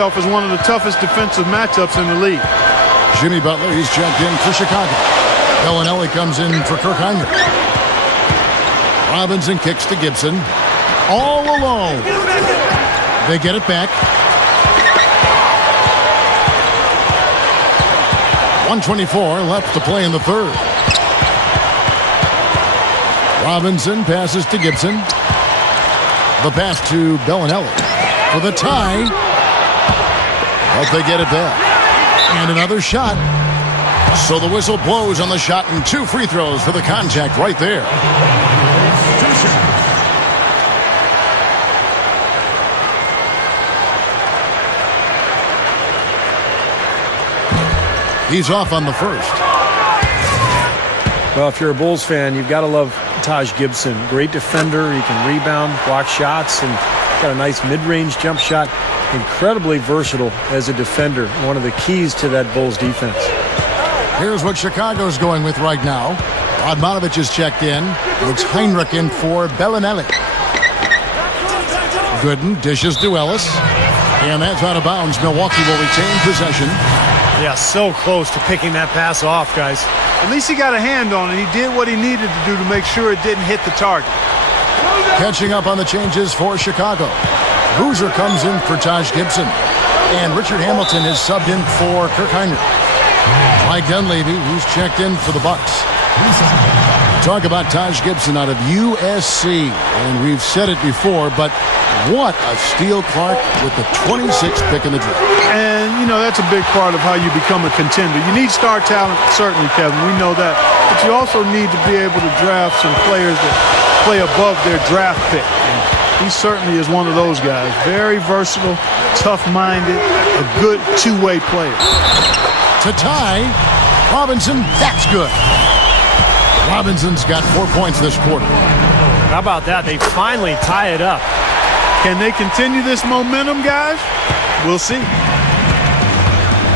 As one of the toughest defensive matchups in the league. Jimmy Butler, he's checked in for Chicago. Bellinelli comes in for Kirk Hinrich. Robinson kicks to Gibson. All alone. They get it back. 1:24 left to play in the third. Robinson passes to Gibson. The pass to Bellinelli for the tie. But they get it back. And another shot. So the whistle blows on the shot and 2 free throws for the contact right there. He's off on the first. Well, if you're a Bulls fan, you've got to love Taj Gibson. Great defender. He can rebound, block shots, and got a nice mid-range jump shot. Incredibly versatile as a defender. One of the keys to that Bulls defense. Here's what Chicago's going with right now. Radmanovich is checked in. Looks Hinrich in for Bellinelli. Gooden dishes to Ellis. And that's out of bounds. Milwaukee will retain possession. Yeah, so close to picking that pass off, guys. At least he got a hand on it. He did what he needed to do to make sure it didn't hit the target. Catching up on the changes for Chicago. Boozer comes in for Taj Gibson. And Richard Hamilton is subbed in for Kirk Hinrich. Mike Dunleavy, who's checked in for the Bucks. Talk about Taj Gibson out of USC. And we've said it before, but what a steal, Clark, with the 26th pick in the draft. And, you know, that's a big part of how you become a contender. You need star talent, certainly, Kevin. We know that. But you also need to be able to draft some players that play above their draft pick. And he certainly is one of those guys. Very versatile, tough-minded, a good two-way player. To tie, Robinson, that's good. Robinson's got 4 points this quarter. How about that? They finally tie it up. Can they continue this momentum, guys? We'll see.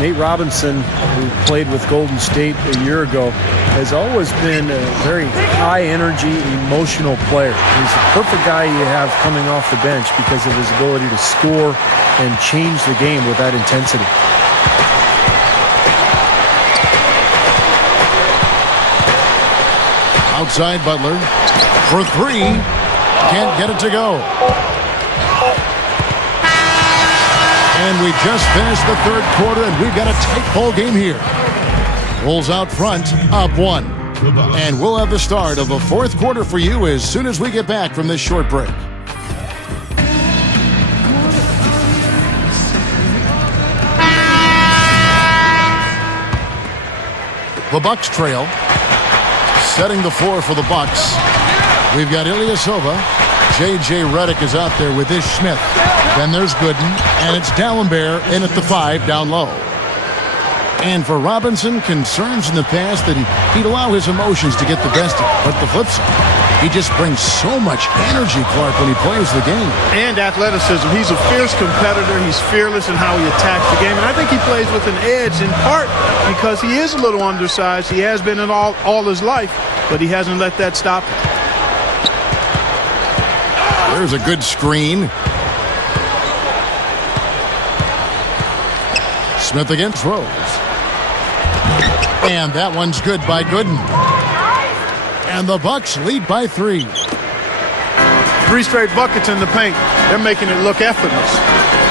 Nate Robinson, who played with Golden State a year ago, has always been a very high-energy, emotional player. He's the perfect guy you have coming off the bench because of his ability to score and change the game with that intensity. Outside Butler for 3. Can't get it to go. And we just finished the third quarter, and we've got a tight ball game here. Bulls out front, up 1. And we'll have the start of the fourth quarter for you as soon as we get back from this short break. The Bucks trail. Setting the floor for the Bucks. We've got Ilyasova. J.J. Redick is out there with Ish Smith. Then there's Gooden, and it's Dalembert in at the 5 down low. And for Robinson, concerns in the past that he'd allow his emotions to get the best of him. But the flip side, he just brings so much energy, Clark, when he plays the game. And athleticism. He's a fierce competitor. He's fearless in how he attacks the game. And I think he plays with an edge in part because he is a little undersized. He has been in all his life, but he hasn't let that stop him. There's a good screen. Smith against Rose. And that one's good by Gooden. And the Bucks lead by 3. 3 straight buckets in the paint. They're making it look effortless.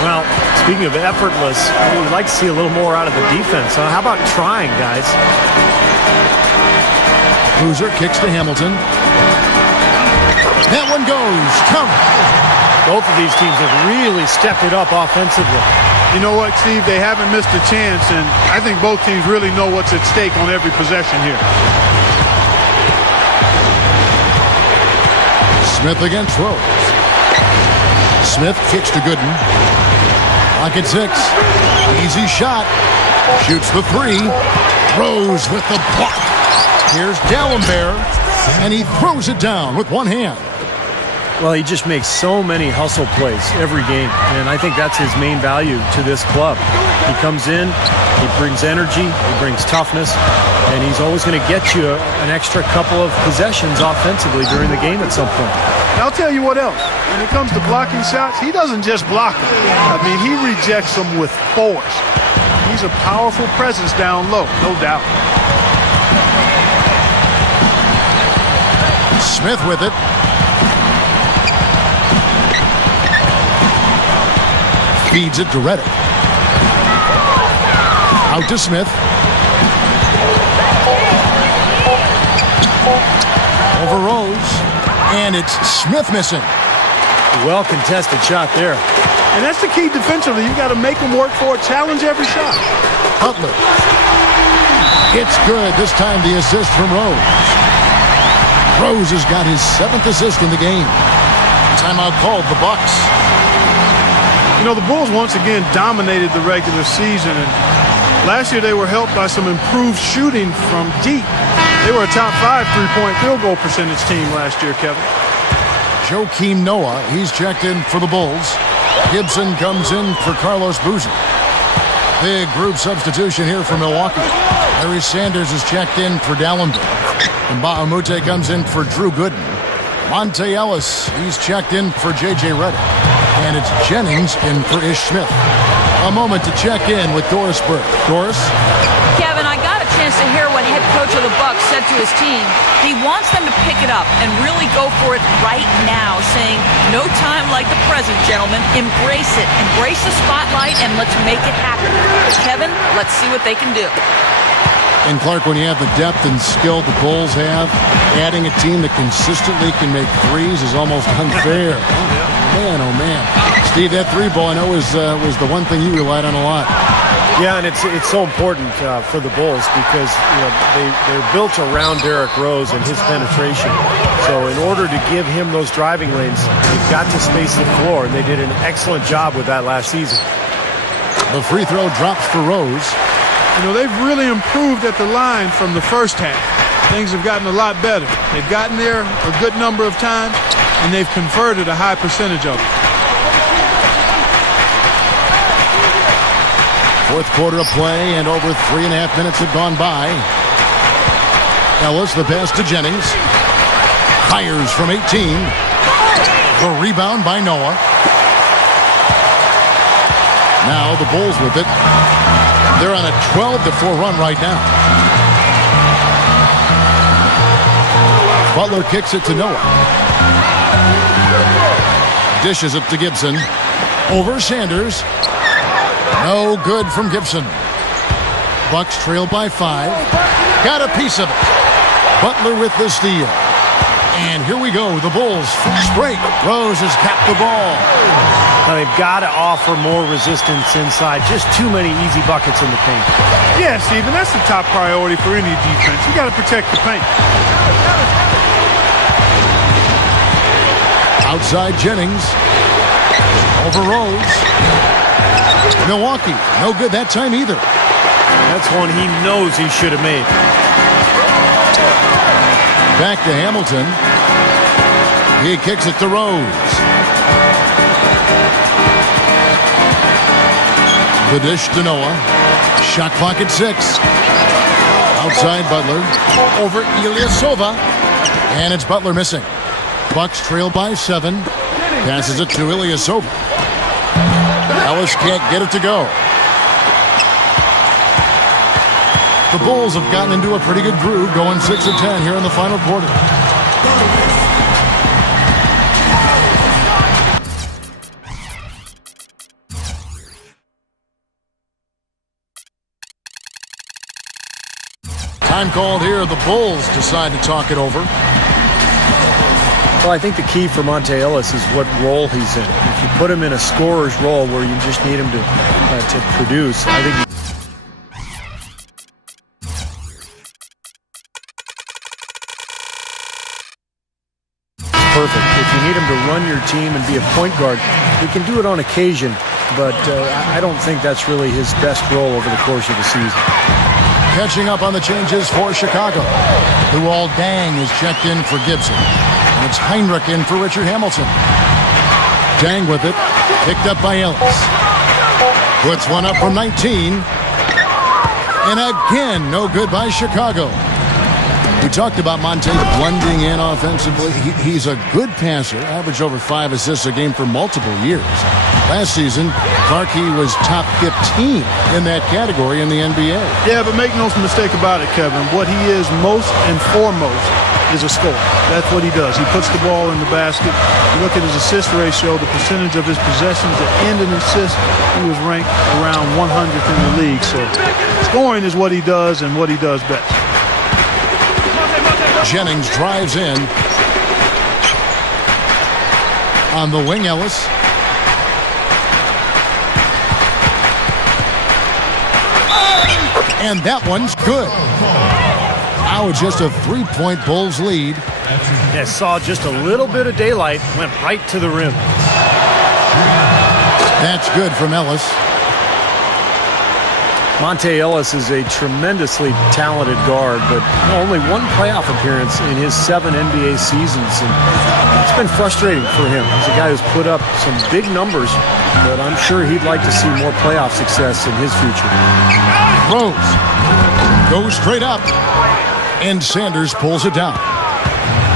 Well, speaking of effortless, we'd like to see a little more out of the defense. How about trying, guys? Boozer kicks to Hamilton. That one goes. Come. Both of these teams have really stepped it up offensively. You know what, Steve? They haven't missed a chance, and I think both teams really know what's at stake on every possession here. Smith against Rose. Smith kicks to Gooden. Clock at 6. Easy shot. Shoots the 3. Rose with the block. Here's Dalembert, and he throws it down with one hand. Well, he just makes so many hustle plays every game, and I think that's his main value to this club. He comes in, he brings energy, he brings toughness, and he's always going to get you an extra couple of possessions offensively during the game at some point. And I'll tell you what else. When it comes to blocking shots, he doesn't just block them. I mean, he rejects them with force. He's a powerful presence down low, no doubt. Smith with it. Feeds it to Reddick. Out to Smith. Over Rose. And it's Smith missing. Well contested shot there. And that's the key defensively. You got to make them work for it, challenge every shot. Butler. It's good. This time the assist from Rose. Rose has got his 7th assist in the game. Timeout called, the Bucks. You know, the Bulls once again dominated the regular season, and last year they were helped by some improved shooting from deep. They were a top 5 three-point field goal percentage team last year, Kevin. Joakim Noah, he's checked in for the Bulls. Gibson comes in for Carlos Boozer. Big group substitution here for Milwaukee. Larry Sanders is checked in for Dallenberg. And Bahamute comes in for Drew Gooden. Monte Ellis, he's checked in for J.J. Redick. And it's Jennings in for Ish Smith. A moment to check in with Doris Burke. Doris? Kevin, I got a chance to hear what head coach of the Bucks said to his team. He wants them to pick it up and really go for it right now, saying, no time like the present, gentlemen. Embrace it. Embrace the spotlight, and let's make it happen. Kevin, let's see what they can do. And Clark, when you have the depth and skill the Bulls have, adding a team that consistently can make threes is almost unfair. Man, oh man. Steve, that three ball I know was the one thing you relied on a lot. Yeah, and it's so important for the Bulls because they're built around Derrick Rose and his penetration. So in order to give him those driving lanes, they've got to space the floor, and they did an excellent job with that last season. The free throw drops for Rose. You know, they've really improved at the line from the first half. Things have gotten a lot better. They've gotten there a good number of times, and they've converted a high percentage of it. Fourth quarter of play, and over 3.5 minutes have gone by. Ellis, the pass to Jennings. Fires from 18. The rebound by Noah. Now the Bulls with it. They're on a 12-4 run right now. Butler kicks it to Noah. Dishes it to Gibson. Over Sanders. No good from Gibson. Bucks trail by 5. Got a piece of it. Butler with the steal. And here we go. The Bulls first break. Rose has capped the ball. Now they've got to offer more resistance inside. Just too many easy buckets in the paint. Yeah, Steven, that's the top priority for any defense. You got to protect the paint. Outside Jennings. Over Rose. Milwaukee, no good that time either. That's one he knows he should have made. Back to Hamilton. He kicks it to Rose. The dish to Noah. Shot clock at 6. Outside Butler. Over Ilyasova. And it's Butler missing. Bucks trail by 7. Passes it to Ilyasova. Ellis can't get it to go. The Bulls have gotten into a pretty good groove, going 6 of 10 here in the final quarter. Time called here. The Bulls decide to talk it over. Well, I think the key for Monte Ellis is what role he's in. If you put him in a scorer's role where you just need him to produce, I think perfect. If you need him to run your team and be a point guard, he can do it on occasion, but I don't think that's really his best role over the course of the season. Catching up on the changes for Chicago. Luol Deng is checked in for Gibson. And it's Heinrich in for Richard Hamilton. Dang with it. Picked up by Ellis. Puts one up from 19. And again, no good by Chicago. We talked about Monte blending in offensively. He's a good passer, averaged over 5 assists a game for multiple years. Last season, Clarkey was top 15 in that category in the NBA. Yeah, but make no mistake about it, Kevin. What he is most and foremost is a scorer. That's what he does. He puts the ball in the basket. You look at his assist ratio, the percentage of his possessions that end in assist, he was ranked around 100th in the league. So scoring is what he does and what he does best. Jennings drives in. On the wing, Ellis. And that one's good. Now it's just a 3-point Bulls lead. Yeah, saw just a little bit of daylight, went right to the rim. That's good from Ellis. Monte Ellis is a tremendously talented guard, but only one playoff appearance in his 7 NBA seasons. And it's been frustrating for him. He's a guy who's put up some big numbers, but I'm sure he'd like to see more playoff success in his future. Rose goes straight up, and Sanders pulls it down.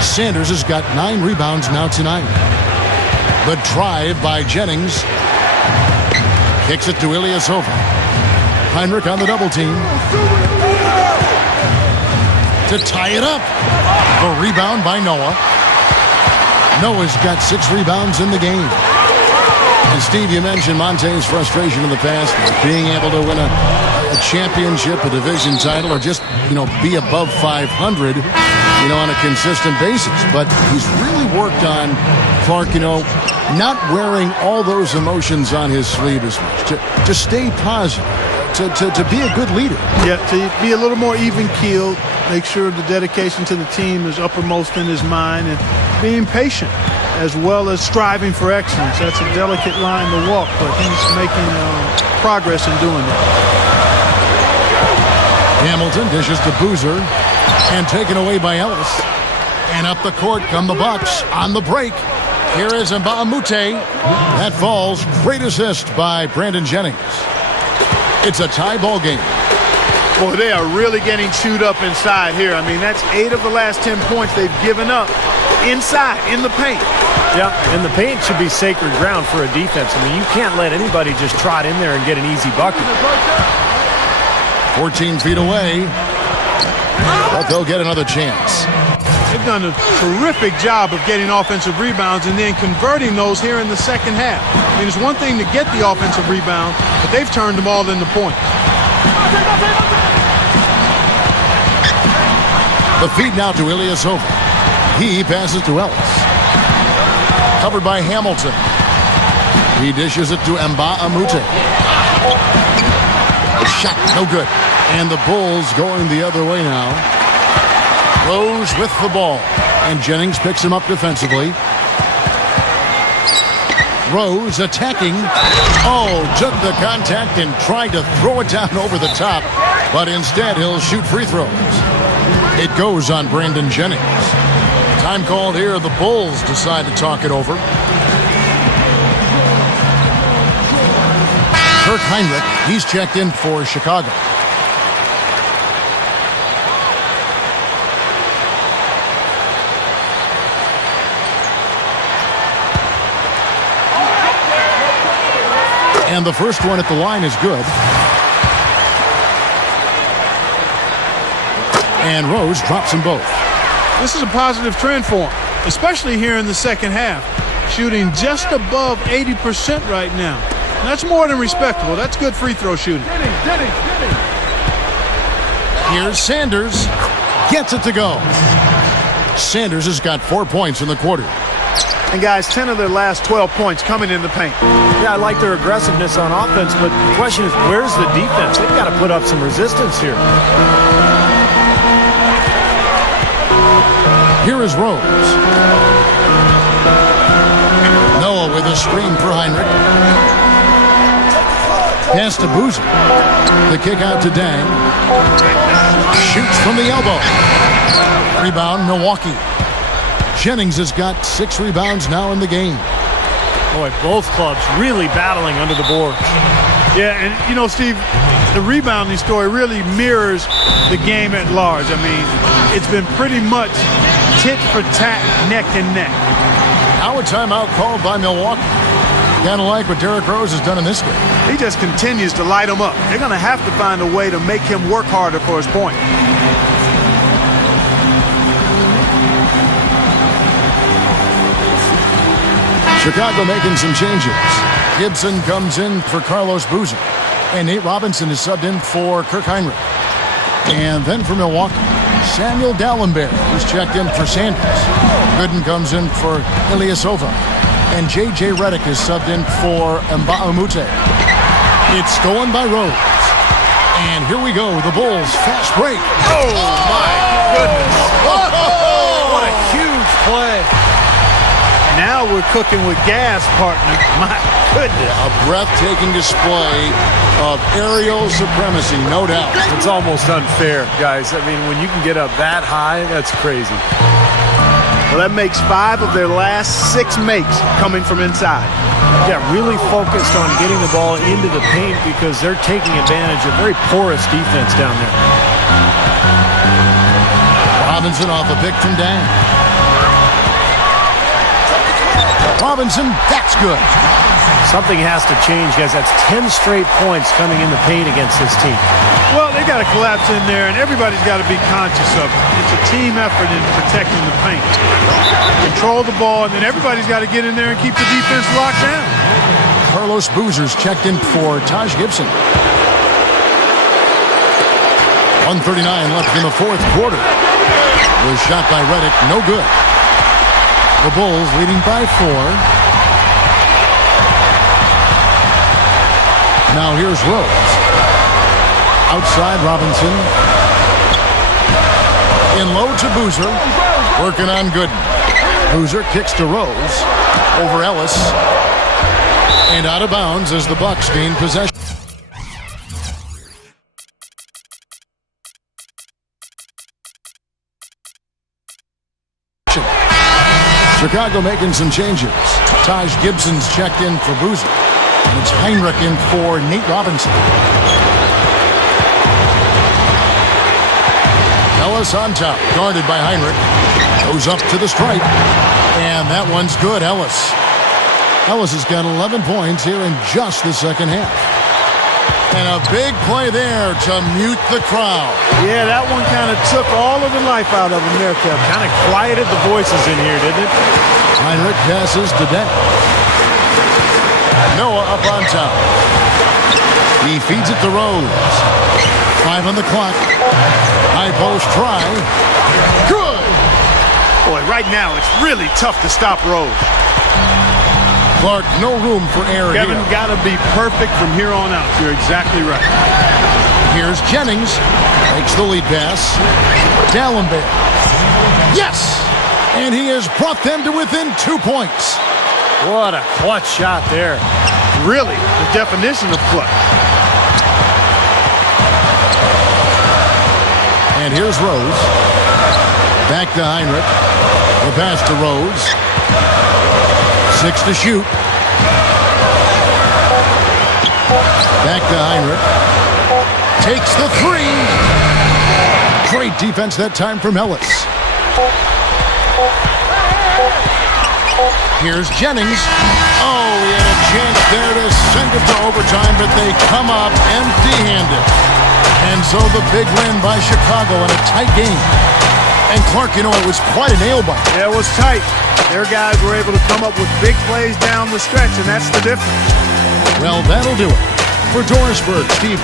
Sanders has got 9 rebounds now tonight. The drive by Jennings. Kicks it to Ilyasova. Heinrich on the double team. To tie it up. The rebound by Noah. Noah's got 6 rebounds in the game. And Steve, you mentioned Monte's frustration in the past, being able to win a championship, a division title, or just, be above 500, on a consistent basis. But he's really worked on Clark, not wearing all those emotions on his sleeve as much, to stay positive. To be a good leader. Yeah, to be a little more even-keeled, make sure the dedication to the team is uppermost in his mind, and being patient as well as striving for excellence. That's a delicate line to walk, but he's making progress in doing that. Hamilton dishes to Boozer, and taken away by Ellis. And up the court come the Bucks on the break. Here is Mbah a Moute. That falls. Great assist by Brandon Jennings. It's a tie ball game. Boy, they are really getting chewed up inside here. I mean, that's 8 of the last 10 points they've given up inside, in the paint. Yeah, and the paint should be sacred ground for a defense. I mean, you can't let anybody just trot in there and get an easy bucket. 14 feet away, but they'll get another chance. They've done a terrific job of getting offensive rebounds and then converting those here in the second half. I mean, it's one thing to get the offensive rebound, but they've turned them all into points. The feed now to Ilyasova. He passes to Ellis. Covered by Hamilton. He dishes it to Mbah a Moute. Shot, no good. And the Bulls going the other way now. Rose with the ball, and Jennings picks him up defensively. Rose attacking. Oh, took the contact and tried to throw it down over the top, but instead he'll shoot free throws. It goes on Brandon Jennings. Time called here. The Bulls decide to talk it over. Kirk Heinrich, he's checked in for Chicago. And the first one at the line is good. And Rose drops them both. This is a positive trend for him, especially here in the second half. Shooting just above 80% right now. And that's more than respectable. That's good free throw shooting. Here's Sanders. Gets it to go. Sanders has got 4 points in the quarter. And guys, 10 of their last 12 points coming in the paint. Yeah, I like their aggressiveness on offense, but the question is, where's the defense? They've got to put up some resistance here. Here is Rose. Noah with a screen for Heinrich. Pass to Boozer. The kick out to Dang. Shoots from the elbow. Rebound, Milwaukee. Jennings has got 6 rebounds now in the game. Boy, both clubs really battling under the boards. Yeah, and you know, Steve, the rebounding story really mirrors the game at large. I mean, it's been pretty much tit for tat, neck and neck. Now a timeout called by Milwaukee. Kind of like what Derrick Rose has done in this game. He just continues to light him up. They're going to have to find a way to make him work harder for his point. Chicago making some changes. Gibson comes in for Carlos Boozer. And Nate Robinson is subbed in for Kirk Hinrich. And then for Milwaukee, Samuel Dallenberg is checked in for Sanders. Gooden comes in for Ilyasova. And J.J. Redick is subbed in for Mba'amute. It's stolen by Rose. And here we go, the Bulls fast break. Oh, my goodness. What a huge play. Now we're cooking with gas, partner. My goodness. A breathtaking display of aerial supremacy, no doubt. It's almost unfair, guys. I mean, when you can get up that high, that's crazy. Well, that makes 5 of their last 6 makes coming from inside. Yeah, really focused on getting the ball into the paint because they're taking advantage of very porous defense down there. Robinson off a pick from Dan. Robinson, that's good. Something has to change, guys. That's 10 straight points coming in the paint against this team. Well, they got to collapse in there, and everybody's got to be conscious of it. It's a team effort in protecting the paint. Control the ball, and then everybody's got to get in there and keep the defense locked down. Carlos Boozer's checked in for Taj Gibson. 1:39 left in the 4th quarter. Was shot by Redick, no good. The Bulls leading by 4. Now here's Rose. Outside Robinson. In low to Boozer. Working on Gooden. Boozer kicks to Rose. Over Ellis. And out of bounds as the Bucks gain possession. Chicago making some changes. Taj Gibson's checked in for Boozer. And it's Hinrich in for Nate Robinson. Ellis on top, guarded by Hinrich. Goes up to the stripe. And that one's good, Ellis. Ellis has got 11 points here in just the second half. And a big play there to mute the crowd. Yeah, that one kind of took all of the life out of them there, Kevin. Kind of quieted the voices in here, didn't it? Hinrich passes to Dan. Noah up on top. He feeds it to Rose. 5 on the clock. High post try. Good! Boy, right now it's really tough to stop Rose. Clark, no room for error Kevin, here. got to be perfect from here on out. You're exactly right. Here's Jennings. Makes the lead pass. Dallenberg. Yes! And he has brought them to within 2 points. What a clutch shot there. Really, the definition of clutch. And here's Rose. Back to Hinrich. The pass to Rose. 6 to shoot. Back to Hinrich. Takes the 3. Great defense that time from Ellis. Here's Jennings. Oh, he had a chance there to send it to overtime, but they come up empty-handed. And so the big win by Chicago in a tight game. And Clark, you know, it was quite a nail-biter. Yeah, it was tight. Their guys were able to come up with big plays down the stretch, and that's the difference. Well, that'll do it. For Dorisburg, Steve